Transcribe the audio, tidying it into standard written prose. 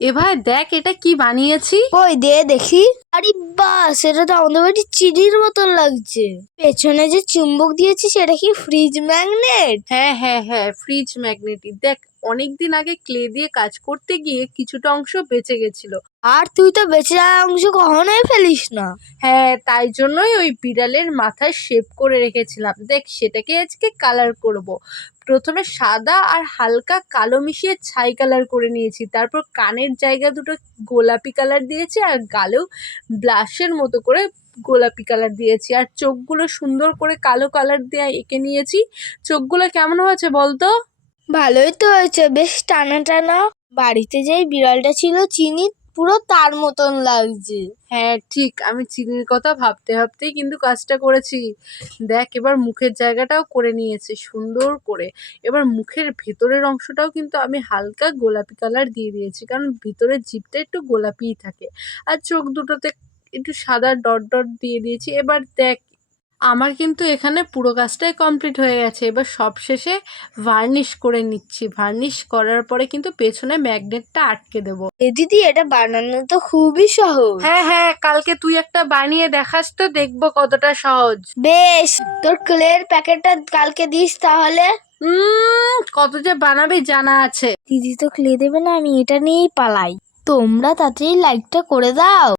এ ভাই দেখ এটা কি বানিয়েছি। কই দে দেখি। আরে বাস, এটা তো আমাদের বাড়ির চিনির মতন লাগছে। পেছনে যে চুম্বক দিয়েছি সেটা কি ফ্রিজ ম্যাগনেট? হ্যাঁ হ্যাঁ হ্যাঁ, ফ্রিজ ম্যাগনেটিক। দেখ অনেকদিন আগে ক্লে দিয়ে কাজ করতে গিয়ে কিছুটা অংশ বেঁচে গেছিল। আর তুই তো বেঁচে যাওয়া অংশ কখনোই ফেলিস না। হ্যাঁ, তাই জন্যই ওই বিড়ালের মাথায় শেপ করে রেখেছিলাম। দেখ সেটাকে আজকে কালার করব। প্রথমে সাদা আর হালকা কালো মিশিয়ে ছাই কালার করে নিয়েছি, তারপর কানের জায়গা দুটো গোলাপি কালার দিয়েছি, আর গালেও ব্লাশের মতো করে গোলাপি কালার দিয়েছি, আর চোখগুলো সুন্দর করে কালো কালার দিয়ে এঁকে নিয়েছি। চোখগুলো কেমন হয়েছে বলতো? ভালোই তো হয়েছে, বেশ টানা টানা। বাড়িতে যেই বিড়ালটা ছিল চিনি, পুরো তার মতন লাগছে। হ্যাঁ ঠিক, আমি চিনির কথা ভাবতে ভাবতেই কিন্তু কাজটা করেছি। দেখ এবার মুখের জায়গাটাও করে নিয়েছি সুন্দর করে। এবার মুখের ভেতরের অংশটাও কিন্তু আমি হালকা গোলাপি কালার দিয়ে দিয়েছি, কারণ ভিতরের জিভটা একটু গোলাপিই থাকে। আর চোখ দুটোতে একটু সাদা ডট ডট দিয়ে দিয়েছি। এবার দেখ আমার কিন্তু এখানে পুরো কাজটাই কমপ্লিট হয়ে গেছে। এবার সবশেষে ভার্নিশ করে নিচ্ছি। ভার্নিশ করার পরে কিন্তু পেছনে ম্যাগনেটটা আটকে দেবো। এ দিদি, এটা বানানো তো খুবই সহজ। হ্যাঁ হ্যাঁ, কালকে তুই একটা বানিয়ে দেখাস তো, দেখবো কতটা সহজ। বেশ, তোর ক্লের প্যাকেটটা কালকে দিস তাহলে। কত যে বানাবি জানা আছে। দিদি তো ক্লে দেবে না, আমি এটা নিয়েই পালাই। তোমরা তাড়াতাড়ি লাইকটা করে দাও।